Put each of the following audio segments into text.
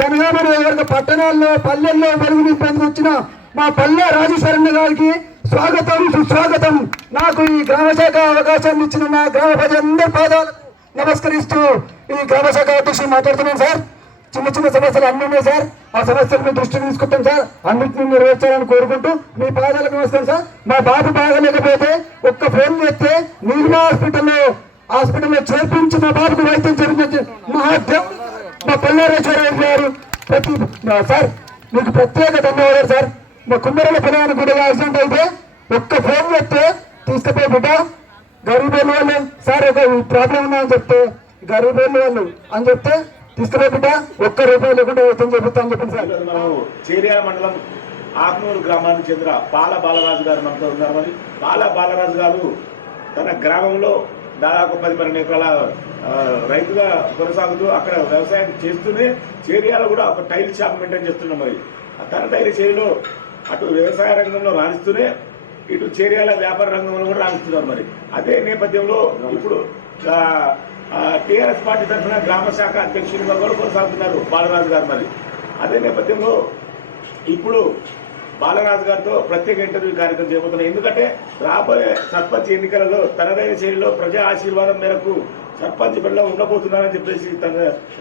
జనగామ నియోజకవర్గ పట్టణాల్లో పల్లెల్లో వెలుగు నింపేందుకు వచ్చిన మా పల్లె రాజశరణ్ గారికి స్వాగతం సుస్వాగతం. నాకు ఈ గ్రామ శాఖ అవకాశాన్ని ఇచ్చిన నా గ్రామ ప్రజలందరి పాదాలకు నమస్కరిస్తూ ఈ గ్రామ శాఖ అధ్యక్షుడు మాట్లాడుతున్నాను సార్. చిన్న చిన్న సమస్యలు అన్నీ ఉన్నాయి సార్. ఆ సమస్యలు మీ తీసుకుంటాం సార్. అన్నింటినీ నెరవేర్చాలని కోరుకుంటూ మీ పాదాలకు నమస్కారం సార్. మా బాబు బాగలేకపోతే ఒక్క ఫోన్ చేస్తే నీలిమా హాస్పిటల్లో హాస్పిటల్లో చేర్పించి మా బాబుకు వైద్యం జరిగింది పల్లారేశ్వరరావు గారు ప్రతి సార్ మీకు ప్రత్యేక ధన్యవాదాలు సార్. మా కుమ్మరల పిల్లగాని కూడా యాక్సిడెంట్ అయితే ఒక్క ఫోన్ చెప్తే తీసుకుపోయి బిడ్డ గరీబోళ్ళు వాళ్ళు సార్ ఒక ప్రాబ్లం ఉందని చెప్తే గరీబోళ్ళు వాళ్ళు అని చెప్తే తీసుకుపోయి బిడ్డ ఒక్క రూపాయి లేకుండా వైద్యం చెబుతా అని చెప్పింది సార్. ఈరోజు మండలం ఆత్మూరు గ్రామానికి చెందిన పాల బాలరాజు గారు మనతో ఉన్నారు మరి. పాల బాలరాజు గారు తన గ్రామంలో దాదాపు పది పన్నెండు ఎకరాల రైతుగా కొనసాగుతూ అక్కడ వ్యవసాయం చేస్తూనే చేరియాలో కూడా ఒక టైల్ షాప్ మెయింటైన్ చేస్తున్నాం మరి. ఆ తన టైల్ చేరిలో అటు వ్యవసాయ రంగంలో రాణిస్తూనే ఇటు చేరియాల వ్యాపార రంగంలో కూడా రాణిస్తున్నారు మరి. అదే నేపథ్యంలో ఇప్పుడు టీఆర్ఎస్ పార్టీ తరఫున గ్రామ శాఖ అధ్యక్షులుగా కూడా కొనసాగుతున్నారు బాలరాజు గారు మరి. అదే నేపథ్యంలో ఇప్పుడు బాలరాజు గారితో ప్రత్యేక ఇంటర్వ్యూ కార్యక్రమం చేయబోతున్నాం ఎందుకంటే రాబోయే సర్పంచ్ ఎన్నికలలో తనదైన శైలిలో ప్రజా ఆశీర్వాదం మేరకు సర్పంచ్ బిడ్డలో ఉండబోతున్నారని చెప్పేసి తన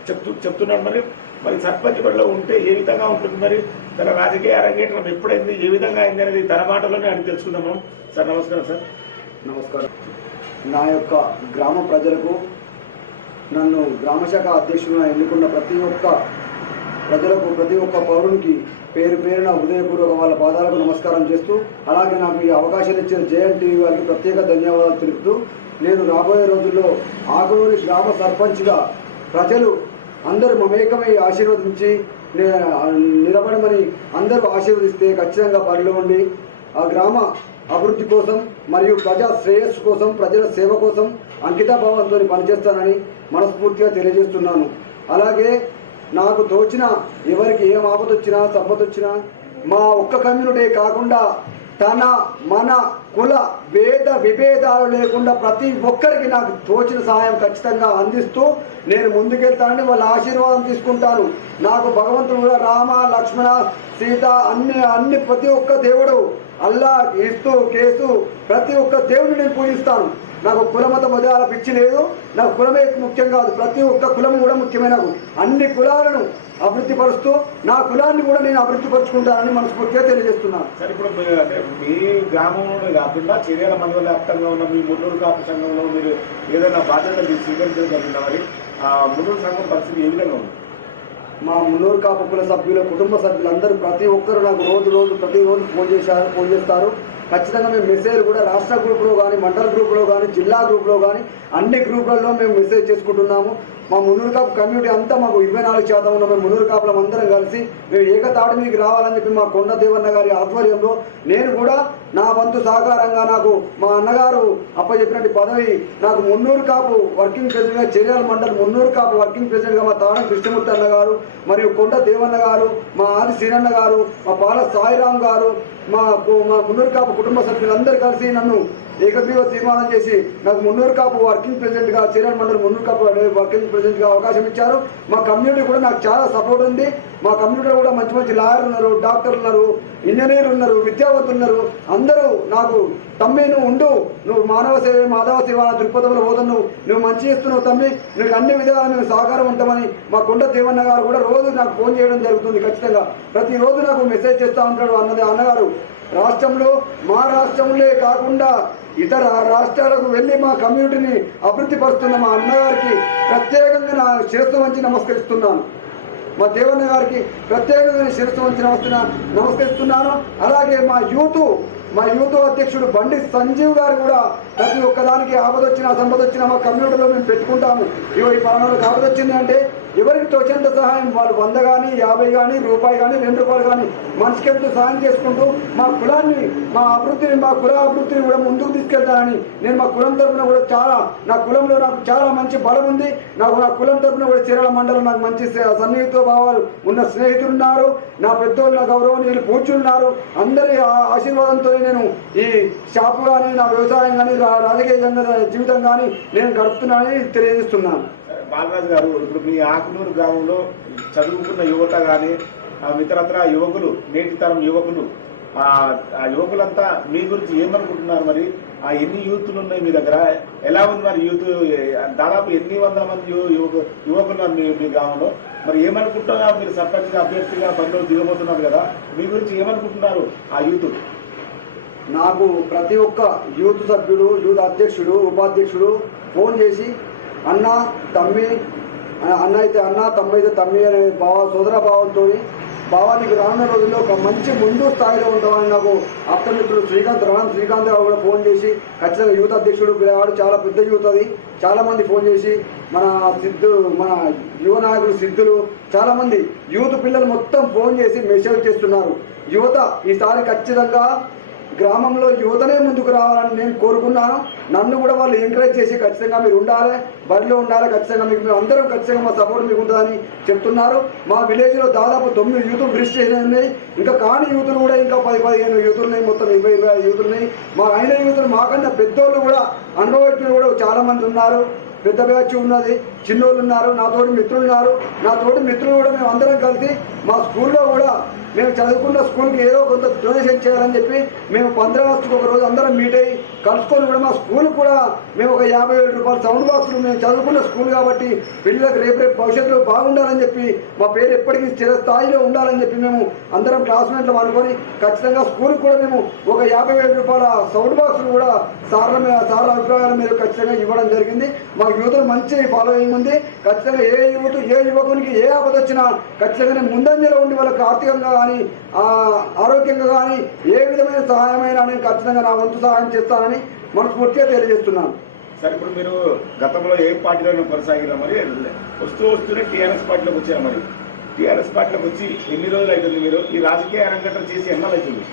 చెప్తూ చెప్తున్నాడు మరి. మరి సర్పంచ్ బిడ్డలో ఉంటే ఏ విధంగా ఉంటుంది మరి? తన రాజకీయ అరంగేటం ఎప్పుడైంది? ఏ విధంగా అయింది అనేది తన మాటలోనే అని తెలుసుకుందాం మనం. సార్ నమస్కారం సార్. నమస్కారం. నా యొక్క గ్రామ ప్రజలకు నన్ను గ్రామశాఖ అధ్యక్షుడిగా ఎన్నుకున్న ప్రతి ఒక్క ప్రజలకు ప్రతి ఒక్క పౌరునికి పేరు పేరున హృదయపూర్వక వాళ్ళ పాదాలకు నమస్కారం చేస్తూ అలాగే నాకు ఈ అవకాశం ఇచ్చిన జేఎన్ టీవీ వారికి ప్రత్యేక ధన్యవాదాలు తెలుపుతూ నేను రాబోయే రోజుల్లో ఆగూరి గ్రామ సర్పంచ్గా ప్రజలు అందరూ మమేకమై ఆశీర్వదించి నిలబడమని అందరూ ఆశీర్వదిస్తే ఖచ్చితంగా పనిలో ఉండి ఆ గ్రామ అభివృద్ధి కోసం మరియు ప్రజా శ్రేయస్సు కోసం ప్రజల సేవ కోసం అంకితాభావంతో పనిచేస్తానని మనస్ఫూర్తిగా తెలియజేస్తున్నాను. అలాగే నాకు తోచిన ఎవరికి ఏం ఆపద వచ్చినా మా ఒక్క కమ్యూనిటీ కాకుండా తన మన కుల భేద విభేదాలు లేకుండా ప్రతి ఒక్కరికి నాకు తోచిన సహాయం ఖచ్చితంగా అందిస్తూ నేను ముందుకెళ్తానని వాళ్ళ ఆశీర్వాదం తీసుకుంటాను. నాకు భగవంతుడు కూడా రామ లక్ష్మణ సీత అన్ని అన్ని ప్రతి ఒక్క దేవుడు అల్లా ఇస్తూ కేసు ప్రతి ఒక్క దేవుడిని నేను పూజిస్తాను. నాకు కులమత మతాల పిచ్చి లేదు. నాకు కులమే ముఖ్యం కాదు. ప్రతి ఒక్క కులం కూడా ముఖ్యమే నాకు అన్ని కులాలను అభివృద్ధి పరుస్తూ నా కులాన్ని కూడా నేను అభివృద్ధి పరుచుకుంటానని మనస్ఫూర్తిగా తెలియజేస్తున్నాను. సార్ ఇప్పుడు మీ గ్రామంలో కాకుండా చర్యల మండల వ్యాప్తంగా ఉన్న మీ మున్నూరు కాపు సంఘంలో మీరు ఏదైనా స్వీకరించడం జరిగిందా మరి? ఆ మున్నూరు సంఘం పరిస్థితి ఏ విధంగా ఉంది? మా మున్నూరు కాపు కుల సభ్యుల కుటుంబ సభ్యులందరూ ప్రతి ఒక్కరు నాకు రోజు రోజు ప్రతి రోజు ఫోన్ చేశారు ఫోన్ చేస్తారు. ఖచ్చితంగా మేము మెసేజ్ కూడా రాష్ట్ర గ్రూప్లో కానీ మండల గ్రూప్లో కానీ జిల్లా గ్రూప్లో కానీ అన్ని గ్రూపులలో మేము మెసేజ్ చేసుకుంటున్నాము. మా మున్నూరు కాపు కమ్యూనిటీ అంతా మాకు ఇరవై నాలుగు శాతం ఉన్న మేము మున్నూరు కాపులం అందరం కలిసి మేము ఏకతాటి మీకు రావాలని చెప్పి మా కొండ దేవన్న గారి ఆధ్వర్యంలో నేను కూడా నా వంతు సహకారంగా నాకు మా అన్నగారు అప్పచెప్పినట్టు పదవి నాకు మున్నూరు కాపు వర్కింగ్ ప్రెసిడెంట్గా చర్యల మండలి మున్నూరు కాపు వర్కింగ్ ప్రెసిడెంట్గా మా తాడం కృష్ణమూర్తి అన్న గారు మరియు కొండ దేవన్న గారు మా ఆది శ్రీరన్న గారు మా పాల సాయిరామ్ గారు మా మా మున్నూరు కాపు కుటుంబ సభ్యులందరూ కలిసి నన్ను ఏకగ్రీవ తీర్మానం చేసి నాకు మున్నూరు కాపు వర్కింగ్ ప్రెసిడెంట్గా చీరాల మండలి మున్నూరు కాపు వర్కింగ్ ప్రెసిడెంట్గా అవకాశం ఇచ్చారు. మా కమ్యూనిటీ కూడా నాకు చాలా సపోర్ట్ ఉంది. మా కమ్యూనిటీలో కూడా మంచి మంచి లాయర్లు ఉన్నారు డాక్టర్లు ఉన్నారు ఇంజనీర్లు ఉన్నారు విద్యావంతులు ఉన్నారు. అందరూ నాకు తమ్మి నువ్వు ఉండు నువ్వు మానవ సేవ మాధవ సేవ దృక్పథంలో పోతున్నావు నువ్వు మంచి చేస్తున్నావు తమ్మి నీకు అన్ని విధాలు మేము సహకారం ఉంటామని మా కొండ దేవన్న గారు కూడా రోజు నాకు ఫోన్ చేయడం జరుగుతుంది ఖచ్చితంగా. ప్రతిరోజు నాకు మెసేజ్ చేస్తూ ఉంటాడు అన్నది అన్నగారు. రాష్ట్రంలో మా రాష్ట్రంలో కాకుండా ఇతర రాష్ట్రాలకు వెళ్ళి మా కమ్యూనిటీని అభివృద్ధి పరుస్తున్న మా అన్నగారికి ప్రత్యేకంగా నా శిరస్సు వంచి నమస్కరిస్తున్నాను. మా దేవన్న గారికి ప్రత్యేకంగా శిరస్సు వంచి నమస్తున్నా నమస్కరిస్తున్నాను. అలాగే మా యూత్ మా యూత్ అధ్యక్షుడు బండి సంజీవ్ గారు కూడా ప్రతి ఒక్కదానికి ఆపద వచ్చినా సంపద వచ్చినా మా కమ్యూనిటీలో మేము పెట్టుకుంటాము. ఇవ ఈ పలానాలకు ఆపదొచ్చింది అంటే ఎవరికి తోచినంత సహాయం? వాళ్ళు వంద కానీ యాభై కానీ రూపాయి కానీ రెండు రూపాయలు కానీ మనిషికి ఎంతో సహాయం చేసుకుంటూ మా కులాన్ని మా అభివృద్ధిని మా కుల అభివృద్ధిని కూడా ముందుకు తీసుకెళ్తానని నేను మా కులం తరపున కూడా చాలా నా కులంలో నాకు చాలా మంచి బలం ఉంది. నాకు నా కులం తరపున కూడా చీరాల మండలం నాకు మంచి సన్నిహిత భావాలు ఉన్న స్నేహితులు ఉన్నారు. నా పెద్దోళ్ళు నా గౌరవనీయులు కూర్చున్నారు అందరి ఆ- ఆశీర్వాదంతో నేను ఈ షాపు కానీ నా వ్యవసాయం కానీ రాజకీయ జీవితం కానీ నేను గడుపుతున్నానని తెలియజేస్తున్నాను. బాలరాజు గారు ఇప్పుడు మీ ఆకునూరు గ్రామంలో చదువుకున్న యువత కానీ ఇతరత్ర యువకులు నేటి తరం యువకులు ఆ యువకులంతా మీ గురించి ఏమనుకుంటున్నారు మరి? ఆ ఎన్ని యూత్లు ఉన్నాయి మీ దగ్గర? ఎలా ఉంది మరి యూత్? దాదాపు ఎన్ని వందల మంది యు- యువకు మీ మీ గ్రామంలో? మరి ఏమనుకుంటున్నారు మీరు సర్పంచ్గా అభ్యర్థిగా పనిలో దిగబోతున్నారు కదా మీ గురించి ఏమనుకుంటున్నారు ఆ యూత్? నాకు ప్రతి ఒక్క యూత్ సభ్యుడు యూత్ అధ్యక్షుడు ఉపాధ్యక్షుడు ఫోన్ చేసి అన్న తమ్మి అన్న అయితే అన్న తమ్మి అయితే తమ్మి అనే భావ సోదర భావంతో భావానికి రానున్న రోజుల్లో ఒక మంచి ముందు స్థాయిలో ఉంటామని నాకు ఆప్తమిత్రుడు శ్రీకాంత్ రణం శ్రీకాంత్ గారు కూడా ఫోన్ చేసి ఖచ్చితంగా యూత్ అధ్యక్షుడు పిల్లవాడు చాలా పెద్ద యూత్ అది. చాలామంది ఫోన్ చేసి మన సిద్ధు మన యువ నాయకులు సిద్ధులు చాలామంది యూత్ పిల్లలు మొత్తం ఫోన్ చేసి మెసేజ్ చేస్తున్నారు. యువత ఈసారి ఖచ్చితంగా గ్రామంలో యువతనే ముందుకు రావాలని నేను కోరుకున్నాను. నన్ను కూడా వాళ్ళు ఎంకరేజ్ చేసి ఖచ్చితంగా మీరు ఉండాలి. బరిలో ఉండాలి ఖచ్చితంగా మీకు మేము అందరం ఖచ్చితంగా మా సపోర్ట్ మీకు ఉంటుందని చెప్తున్నారు. మా విలేజ్లో దాదాపు తొమ్మిది యూతులు రిజిస్ట్రేషన్ చేసినాయి ఇంకా కాని యూతులు కూడా ఇంకా పది పదిహేను యూతులు ఉన్నాయి మొత్తం ఇరవై ఇరవై ఐదు యూతులు ఉన్నాయి మా అయిన యూతులు మాకన్నా పెద్దోళ్ళు కూడా అనుభవజ్ఞులు కూడా చాలామంది ఉన్నారు. పెద్ద బ్యాచ్ ఉన్నది. చిన్నోళ్ళు ఉన్నారు. నాతోటి మిత్రులు ఉన్నారు. నాతోటి మిత్రులు కూడా మేము అందరం కలిసి మా స్కూల్లో కూడా మేము చదువుకున్న స్కూల్కి ఏదో కొంత డొనేషన్ చేయాలని చెప్పి మేము పంద్రాగస్టుకు ఒక రోజు అందరం మీట్ అయ్యి కలుసుకొని కూడా మా స్కూల్ కూడా మేము ఒక యాభై వేల రూపాయలు సౌండ్ బాక్సులు మేము చదువుకున్న స్కూల్ కాబట్టి పిల్లలకు రేపు రేపు భవిష్యత్తులో బాగుండాలని చెప్పి మా పేరు ఎప్పటికీ స్థిర స్థాయిలో ఉండాలని చెప్పి మేము అందరం క్లాస్మేట్లు అనుకొని ఖచ్చితంగా స్కూల్ కూడా మేము ఒక యాభై వేల రూపాయల సౌండ్ బాక్సులు కూడా సార్ల సార్ల అభిప్రాయాల మీద ఖచ్చితంగా ఇవ్వడం జరిగింది. మా యువతలు మంచి ఫాలోయింగ్ ఉంది. ఖచ్చితంగా ఏ యువత ఏ యువకునికి ఏ ఆపద వచ్చినా ఖచ్చితంగా ముందంజలో ఉండి వాళ్ళకి ఆర్థికంగా కానీ ఆ, ఆరోగ్యంగా కానీ ఏ విధమైన సహాయమైనా నేను ఖచ్చితంగా నా వంతు సహాయం చేస్తానని మనస్ఫూర్తిగా తెలియజేస్తున్నాను. సరే ఇప్పుడు మీరు గతంలో ఏ పార్టీలో కొనసాగినా మరి? వస్తూ వస్తూనే టీఆర్ఎస్ పార్టీలోకి వచ్చారు మరి? టీఆర్ఎస్ పార్టీలోకి వచ్చి ఎన్ని రోజులు అవుతుంది మీరు? ఈ రాజకీయ అరంగేట్రం చేసి ఎన్నాళ్ళు అవుతుంది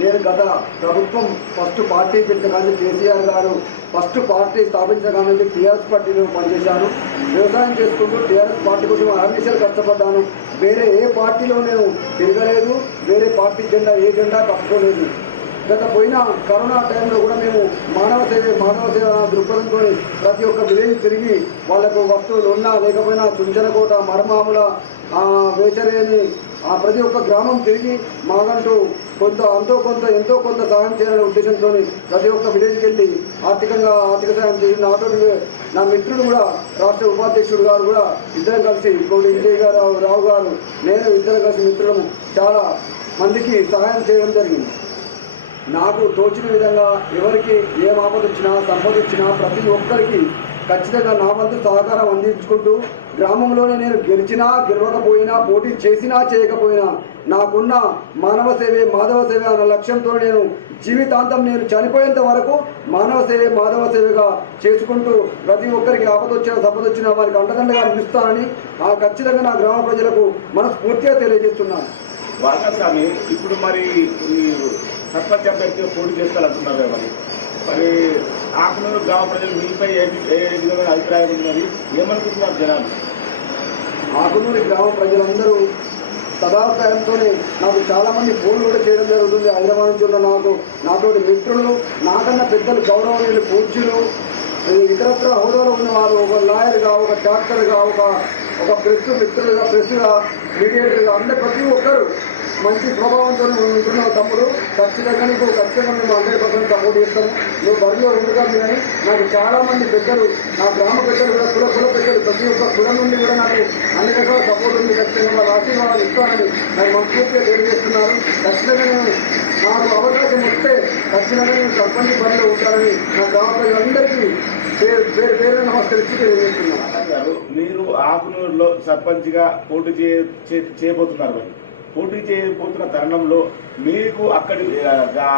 నేను గత ప్రభుత్వం ఫస్ట్ పార్టీ పెట్టిన కానీ కేసీఆర్ గారు ఫస్ట్ పార్టీ స్థాపించిన కానీ టీఆర్ఎస్ పార్టీలో పనిచేశాను వ్యవసాయం చేసుకుంటూ టీఆర్ఎస్ పార్టీ కోసం అహర్నిశలు కష్టపడ్డాను. వేరే ఏ పార్టీలో నేను తిరగలేదు వేరే పార్టీ జెండా ఏ జెండా కప్పుకోలేదు. గత పోయిన కరోనా టైంలో కూడా మేము మానవ సేవ మానవ సేవ దృక్పథంతో ప్రతి ఒక్క విలేజ్ తిరిగి వాళ్ళకు వస్తువులు ఉన్నా లేకపోయినా చుంచనకోట మరమాముల వేచరేని ఆ ప్రతి ఒక్క గ్రామం తిరిగి మాకంటూ కొంత అంతో కొంత ఎంతో కొంత సహాయం చేయాలనే ఉద్దేశంతో ప్రతి ఒక్క విలేజ్కి వెళ్ళి ఆర్థికంగా ఆర్థిక సహాయం చేసి నాతో నా మిత్రుడు కూడా రాష్ట్ర ఉపాధ్యక్షుడు గారు కూడా ఇద్దరం కలిసి ఇంకోటి విజయ్ గారు రావు గారు నేను ఇద్దరం కలిసి మిత్రులము చాలా మందికి సహాయం చేయడం జరిగింది. నాకు తోచిన విధంగా ఎవరికి ఏ ఆపద వచ్చినా ప్రతి ఒక్కరికి ఖచ్చితంగా నా వంతు సహకారం అందించుకుంటూ గ్రామంలోనే నేను గెలిచినా గెలవకపోయినా పోటీ చేసినా చేయకపోయినా నాకున్న మానవ సేవే మాధవ సేవ అన్న లక్ష్యంతో నేను జీవితాంతం నేను చనిపోయేంత వరకు మానవ సేవే మాధవ సేవగా చేసుకుంటూ ప్రతి ఒక్కరికి ఆపద వచ్చినా సంపద వచ్చినా వారికి అండదండగా నిలుస్తానని ఆ ఖచ్చితంగా నా గ్రామ ప్రజలకు మనస్ఫూర్తిగా తెలియజేస్తున్నాను. స్వామి ఇప్పుడు మరి ఈ సర్పంచ్ అభ్యర్థిగా పోటీ చేస్తారంటున్నారు మరి. మరి ఆకునూరు గ్రామ ప్రజలు మీపై ఏ ఏ విధమైన అభిప్రాయం ఉన్నది? ఏమనుకుంటున్నారు జనాలు? ఆకునూరి గ్రామ ప్రజలందరూ సదాభిప్రాయంతోనే నాకు చాలా మంది ఫోన్లు కూడా చేయడం జరుగుతుంది. హైదరాబాద్ నుంచి ఉన్న నాకు నాతోటి మిత్రులు నాకన్నా పెద్దలు గౌరవనీయులు పూజ్యులు ఇతరత్ర హోదాలో ఉన్న వాళ్ళు ఒక లాయర్గా ఒక డాక్టర్గా ఒక ఒక ప్రెస్ మిత్రులుగా ప్రెస్గా మీడియేటర్గా అందరు ప్రతి ఒక్కరు మంచి స్వభావంతో ఉంటున్న తమ్ముడు. ఖచ్చితంగా నీకు ఖచ్చితంగా మేము అందరి సపోర్ట్ చేస్తాము నువ్వు బరిలో ఉండగా మీరని నాకు చాలా మంది పెద్దలు నా గ్రామ పెద్దలు కూడా కుల కుల పెద్దలు ప్రతి ఒక్క కులం నుండి కూడా నాకు అన్ని రకాల సపోర్ట్ ఉంది. ఖచ్చితంగా వాళ్ళ ఆశీర్వాదాలు ఇస్తానని నాకు మనస్ఫూర్తిగా తెలియజేస్తున్నారు. ఖచ్చితంగా నేను నాకు అవకాశం వస్తే ఖచ్చితంగా నేను సర్పంచ్ పనిలో ఉంటానని నా గ్రామ ప్రజలందరికీ పేరు పేరు పేరు నమస్కరించి తెలియజేస్తున్నాను. మీరు ఆకునూరులో సర్పంచ్గా పోటీ చే- చేయబోతున్నారు మరి. పోటీ చేయబోతున్న తరుణంలో మీకు అక్కడి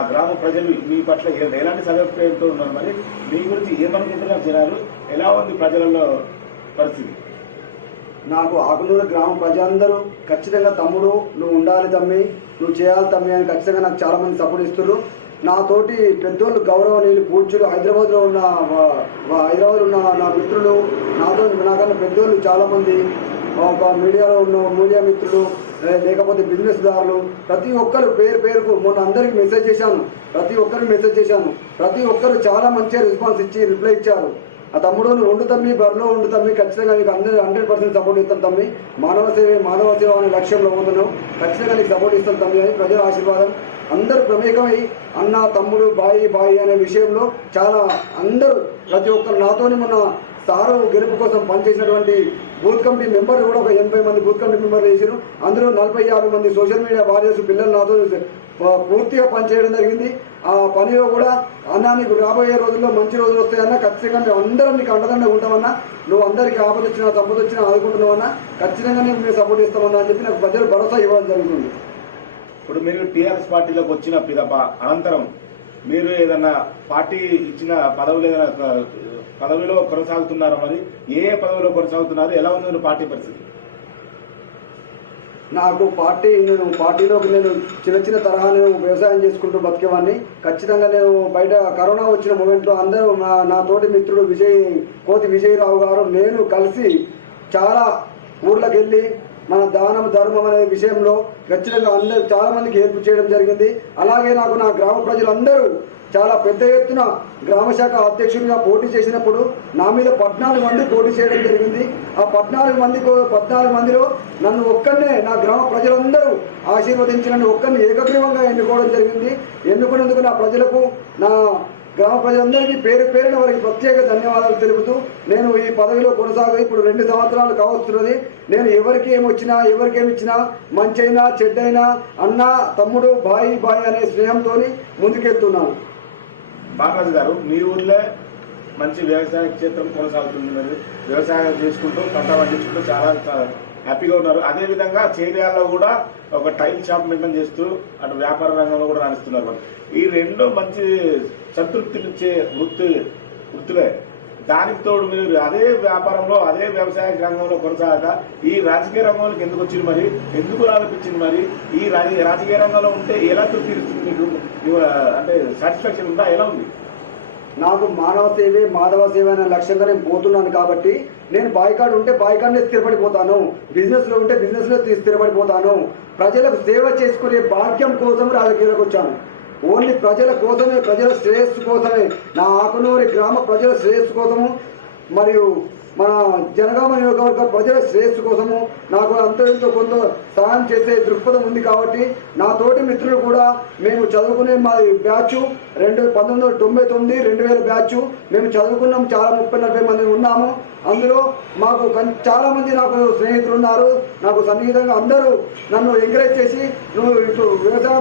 గ్రామ ప్రజలు మీ పట్ల ఎలాంటి సదభిప్రాయంతో ఉన్నారు? మరి మీ గురించి ఏమనుకుంటున్నారు జనాలు ఎలా ఉంది ప్రజలలో పరిస్థితి? నాకు ఆకులూరు గ్రామ ప్రజలందరూ ఖచ్చితంగా తమ్ముడు నువ్వు ఉండాలి తమ్మి నువ్వు చేయాలి తమ్మి అని ఖచ్చితంగా నాకు చాలా మంది సపోర్ట్ ఇస్తున్నారు నాతోటి పెద్దోళ్ళు గౌరవనీయులు పూజ్యులు హైదరాబాద్లో ఉన్న హైదరాబాద్లో ఉన్న నా మిత్రులు నాతో నాకన్నా పెద్దోళ్ళు చాలామంది ఒక మీడియాలో ఉన్న మీడియా మిత్రులు లేకపోతే బిజినెస్ దారులు ప్రతి ఒక్కరు పేరు పేరుకు మొన్న అందరికి మెసేజ్ చేశాను. ప్రతి ఒక్కరికి మెసేజ్ చేశాను. ప్రతి ఒక్కరు చాలా మంచిగా రెస్పాన్స్ ఇచ్చి రిప్లై ఇచ్చారు. ఆ తమ్ముడు నువ్వు ఉండు తమ్మి బరిలో ఉండు తమ్మి ఖచ్చితంగా నీకు అందరూ హండ్రెడ్ పర్సెంట్ సపోర్ట్ ఇస్తాను తమ్మి. మానవ సేవ మానవ సేవ అనే లక్ష్యంలో పోతున్నావు ఖచ్చితంగా నీకు సపోర్ట్ ఇస్తాను తమ్మి అని ప్రజల ఆశీర్వాదం. అందరూ ప్రమేకమై అన్న తమ్ముడు బాయి బాయి అనే విషయంలో చాలా అందరూ ప్రతి ఒక్కరు నాతోని మొన్న సారు గెలుపు కోసం పనిచేసినటువంటి బూత్ కమిటీ మెంబర్లు కూడా ఒక ఎనభై మంది బూత్ కమిటీ మెంబర్లు వేసారు అందులో నలభై యాభై మంది సోషల్ మీడియా వారియర్స్ పిల్లలు నాతో పూర్తిగా పనిచేయడం జరిగింది. ఆ పనిలో కూడా అన్న నీకు రాబోయే రోజుల్లో మంచి రోజులు వస్తాయన్నా ఖచ్చితంగా మేము అందరం నీకు అండదండ ఉంటామన్నా. నువ్వు అందరికీ ఆపద వచ్చినా తప్పదు వచ్చినా ఆదుకుంటున్నావన్నా ఖచ్చితంగా నీకు మేము సపోర్ట్ ఇస్తామన్నా అని చెప్పి నాకు ప్రజలు భరోసా ఇవ్వడం జరుగుతుంది. ఇప్పుడు మీరు టీఆర్ఎస్ పార్టీలోకి వచ్చిన పిదప అనంతరం మీరు ఏదన్నా పార్టీ ఇచ్చిన పదవులు ఏదైనా పదవిలో కొనసాగుతున్నారా మరి? ఏ పదవిలో కొనసాగుతున్నారు? ఎలా ఉంది పార్టీ పరిస్థితి? నాకు పార్టీ నేను పార్టీలోకి నేను చిన్న చిన్న తరహా నేను వ్యవసాయం చేసుకుంటూ బతికేవాడిని. ఖచ్చితంగా నేను బయట కరోనా వచ్చిన మూమెంట్లో అందరూ నా నా తోటి మిత్రుడు విజయ్ కోతి విజయరావు గారు నేను కలిసి చాలా ఊర్లకు వెళ్ళి మన దానం ధర్మం అనే విషయంలో ఖచ్చితంగా అందరూ చాలా మందికి హెల్ప్ చేయడం జరిగింది. అలాగే నాకు నా గ్రామ ప్రజలందరూ చాలా పెద్ద ఎత్తున గ్రామ శాఖ అధ్యక్షుడిగా పోటీ చేసినప్పుడు నా మీద పద్నాలుగు మంది పోటీ చేయడం జరిగింది. ఆ పద్నాలుగు మంది పద్నాలుగు మందిలో నన్ను ఒక్కనే నా గ్రామ ప్రజలందరూ ఆశీర్వదించి ఒక్కరిని ఏకగ్రీవంగా ఎన్నుకోవడం జరిగింది. ఎన్నుకున్నందుకు నా ప్రజలకు నా గ్రామ ప్రజలందరికీ పేరు పేరున వారికి ప్రత్యేక ధన్యవాదాలు తెలుపుతూ నేను ఈ పదవిలో కొనసాగు ఇప్పుడు రెండు సంవత్సరాలు కావస్తున్నది. నేను ఎవరికి ఏమొచ్చినా ఎవరికి ఏమిచ్చినా మంచైనా చెడ్డైనా అన్న తమ్ముడు బాయి బాయి అనే స్నేహంతో ముందుకెళ్తున్నాను. బాలరాజు గారు మీ ఊర్లో మంచి వ్యవసాయ క్షేత్రం కొనసాగుతుంది మరి. వ్యవసాయం చేసుకుంటూ పంట పండించుకుంటూ చాలా హ్యాపీగా ఉన్నారు. అదే విధంగా చేరియాల్లో కూడా ఒక టైల్ షాప్ మెయింటైన్ చేస్తూ అటు వ్యాపార రంగంలో కూడా రాణిస్తున్నారు. ఈ రెండు మంచి సంతృప్తినిచ్చే వృత్తి వృత్తులే. దానికి తోడు మీరు అదే వ్యాపారంలో అదే వ్యవసాయ రంగంలో కొనసాగక ఈ రాజకీయ రంగంలోకి ఎందుకు వచ్చింది మరి? ఎందుకు రాలిపించింది మరి? ఈ రాజకీయ రంగంలో ఉంటే ఎలా తృప్తి మీకు? అంటే సాటిస్ఫాక్షన్ ఉందా? ఎలా ఉంది? నాకు మానవ సేవే మాధవ సేవ అనే లక్ష్యంగా నేను పోతున్నాను కాబట్టి నేను బాయికాడ్ ఉంటే బాయికాడ్నే స్థిరపడిపోతాను. బిజినెస్లో ఉంటే బిజినెస్లో స్థిరపడిపోతాను. ప్రజలకు సేవ చేసుకునే భాగ్యం కోసం రాజకీయాలకు వచ్చాను. ఓన్లీ ప్రజల కోసమే ప్రజల శ్రేయస్సు కోసమే. నా ఆకునూరి గ్రామ ప్రజల శ్రేయస్సు కోసము మరియు మన జనగామ నియోజకవర్గ ప్రజల శ్రేయస్సు కోసము నాకు అంతరింతో కొంత సహాయం చేసే దృక్పథం ఉంది కాబట్టి నా తోటి మిత్రులు కూడా మేము చదువుకునే మా బ్యాచ్ రెండు పంతొమ్మిది వందల తొంభై తొమ్మిది రెండు వేల బ్యాచ్. మేము చదువుకున్నాం చాలా ముప్పై నలభై మంది ఉన్నాము. అందులో మాకు చాలామంది చాలా మంది నాకు స్నేహితులు ఉన్నారు నాకు సన్నిహితంగా అందరూ నన్ను ఎంకరేజ్ చేసి నువ్వు ఇటు వ్యవసాయ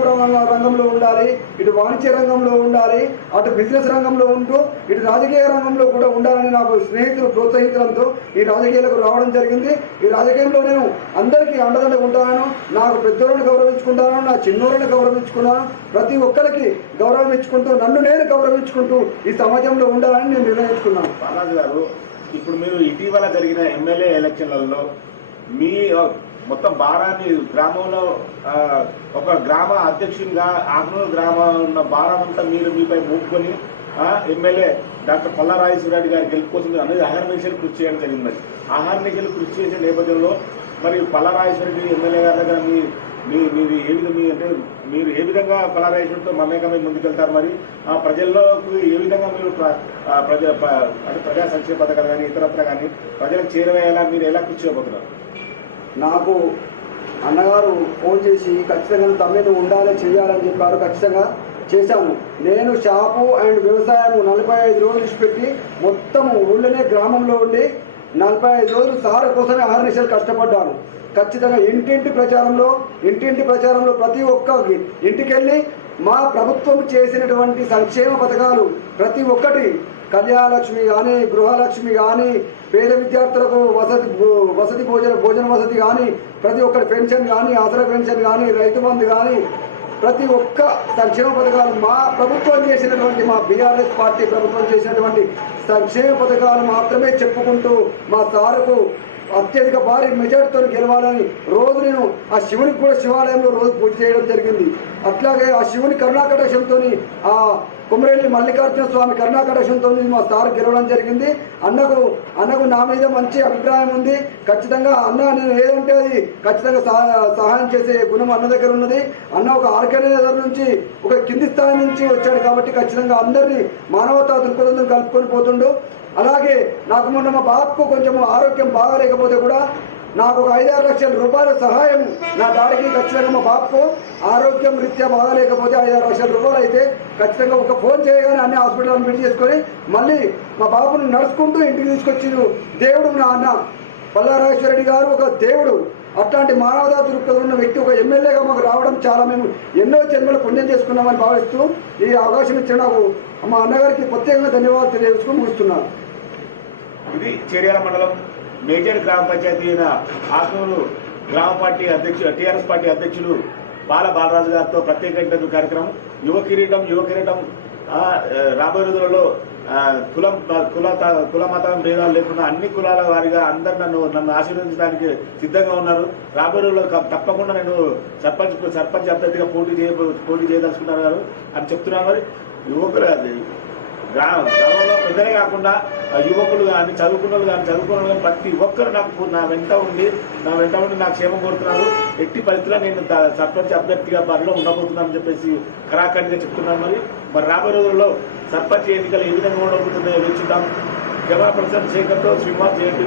రంగంలో ఉండాలి ఇటు వాణిజ్య రంగంలో ఉండాలి అటు బిజినెస్ రంగంలో ఉంటూ ఇటు రాజకీయ రంగంలో కూడా ఉండాలని నాకు స్నేహితులు ప్రోత్సహించడంతో ఈ రాజకీయాలకు రావడం జరిగింది. ఈ రాజకీయంలో నేను అందరికీ అండదండ ఉంటాను. నాకు పెద్దోళ్ళని గౌరవించుకుంటాను నా చిన్నోళ్ళని గౌరవించుకున్నాను. ప్రతి ఒక్కరికి గౌరవం ఇచ్చుకుంటూ నన్ను నేను గౌరవించుకుంటూ ఈ సమాజంలో ఉండాలని నేను నిర్ణయించుకున్నాను. బాలాజీ గారు ఇప్పుడు మీరు ఇటీవల జరిగిన ఎమ్మెల్యే ఎలక్షన్లలో మీ మొత్తం భారాన్ని గ్రామంలో ఒక గ్రామ అధ్యక్షునిగా ఆగ్నూరు గ్రామం ఉన్న భారం అంతా మీరు మీపై మూపుకొని ఎమ్మెల్యే డాక్టర్ పల్లారాజేశ్వరరెడ్డి గారి గెలుపు కోసం అనేది ఆహార కృషి చేయడం జరిగింది మరి. ఆహార కృషి చేసే నేపథ్యంలో మరి పల్లారాజేశ్వరరెడ్డి ఎమ్మెల్యే గారి దగ్గర మీ మీ మీది ఏ విధంగా మీ అంటే మీరు ఏ విధంగా పల్లారాజేశ్వరితో మమేకమై ముందుకెళ్తారు మరి? ఆ ప్రజల్లోకి ఏ విధంగా మీరు ప్రజ అంటే ప్రజా సంక్షేమ పథకాలు కానీ ఇతరత్ర కానీ ప్రజలకు చేరవేయాలా? మీరు ఎలా కృషి చేయబోతున్నారు? నాకు అన్నగారు ఫోన్ చేసి ఖచ్చితంగా తమ్మి ఉండాలి చేయాలని చెప్పారు. ఖచ్చితంగా చేశాము నేను షాపు అండ్ వ్యవసాయం నలభై ఐదు రోజులు పెట్టి మొత్తం ఊళ్ళోనే గ్రామంలో ఉండి నలభై ఐదు రోజులు సార్ కోసమే ఆరు కష్టపడ్డాను. ఖచ్చితంగా ఇంటింటి ప్రచారంలో ఇంటింటి ప్రచారంలో ప్రతి ఒక్క ఇంటికెళ్ళి మా ప్రభుత్వం చేసినటువంటి సంక్షేమ పథకాలు ప్రతి ఒక్కటి కళ్యాణలక్ష్మి కానీ గృహలక్ష్మి కానీ పేద విద్యార్థులకు వసతి భో- వసతి భోజన భోజన వసతి కానీ ప్రతి ఒక్కరి పెన్షన్ కానీ ఆసరా పెన్షన్ కానీ రైతు బంధు కానీ ప్రతి ఒక్క సంక్షేమ పథకాలు మా ప్రభుత్వం చేసినటువంటి మా బీఆర్ఎస్ పార్టీ ప్రభుత్వం చేసినటువంటి సంక్షేమ పథకాలు మాత్రమే చెప్పుకుంటూ మా సారుకు అత్యధిక భారీ మెజార్టీతో గెలవాలని రోజు నేను ఆ శివునికి కూడా శివాలయంలో రోజు పూజ చేయడం జరిగింది. అట్లాగే ఆ శివుని కరుణాకటాక్షంతో ఆ కుమరేలి మల్లికార్జున స్వామి కరుణాకటాక్షంతో మా సార్ గెలవడం జరిగింది. అన్నకు అన్నకు నా మీద మంచి అభిప్రాయం ఉంది. ఖచ్చితంగా అన్న నేను ఏదంటే అది ఖచ్చితంగా సహాయం చేసే గుణం అన్న దగ్గర ఉన్నది. అన్న ఒక ఆర్గనైజర్ నుంచి ఒక కింది స్థాయి నుంచి వచ్చాడు కాబట్టి ఖచ్చితంగా అందరినీ మానవతా దృక్పథంతో కలుపుకొని పోతుండు. అలాగే నాకు మొన్న మా బాబుకు కొంచెం ఆరోగ్యం బాగాలేకపోతే కూడా నాకు ఒక ఐదారు లక్షల రూపాయల సహాయం నా డాడీకి ఖచ్చితంగా మా బాబుకు ఆరోగ్యం రీత్యా బాగాలేకపోతే ఐదారు లక్షల రూపాయలు అయితే ఖచ్చితంగా ఒక ఫోన్ చేయగానే అన్ని హాస్పిటల్ అడ్మిట్ చేసుకొని మళ్ళీ మా బాబును నడుచుకుంటూ ఇంటికి తీసుకొచ్చి దేవుడు నా అన్న. పల్లారాజేశ్వరరెడ్డి గారు ఒక దేవుడు. అట్లాంటి మానవతా దృక్పథం ఉన్న వ్యక్తి ఒక ఎమ్మెల్యేగా మాకు రావడం చాలా మేము ఎన్నో జన్మలు పుణ్యం చేసుకున్నామని భావిస్తూ ఈ అవకాశం ఇచ్చిన నాకు మా అన్నగారికి ప్రత్యేకంగా ధన్యవాదాలు తెలియజేసుకుని ముగిస్తున్నాను. ఇది చేర్యాల మండలం మేజర్ గ్రామ పంచాయతీ అయిన ఆత్మూరు గ్రామ పార్టీ అధ్యక్షుడు టీఆర్ఎస్ పార్టీ అధ్యక్షుడు బాల బాలరాజు గారితో ప్రత్యేక కార్యక్రమం. యువ కిరీటం యువ కిరీటం రాబోయే రోజులలో కులం కుల కుల మతం భేదాలు లేకుండా అన్ని కులాల వారిగా అందరు నన్ను నన్ను ఆశీర్వదించడానికి సిద్ధంగా ఉన్నారు. రాబోయే రోజుల్లో తప్పకుండా నేను సర్పంచ్ సర్పంచ్ అభ్యర్థిగా పోటీ చేయ పోటీ చేయదలుచుకున్నారు గారు అని చెప్తున్నాను మరి యువకులు అది గ్రామంలో పెద్దలే కాకుండా యువకులు కానీ చదువుకున్న వాళ్ళు కానీ చదువుకున్న కానీ ప్రతి ఒక్కరు నాకు నా వెంట ఉండి నా వెంట ఉండి నాకు క్షేమం కోరుతున్నారు. ఎట్టి పరిస్థితిలో నేను సర్పంచ్ అభ్యర్థిగా బరిలో ఉండబోతున్నానని చెప్పేసి కరాఖండిగా చెప్తున్నాను మరి. మరి రాబోయే రోజుల్లో సర్పంచ్ ఎన్నికలు ఏ విధంగా ఉండబోతుందో వేచుద్దాం కెమెరా పర్సన్ శేఖర్తో శ్రీనివాస్ జయంతి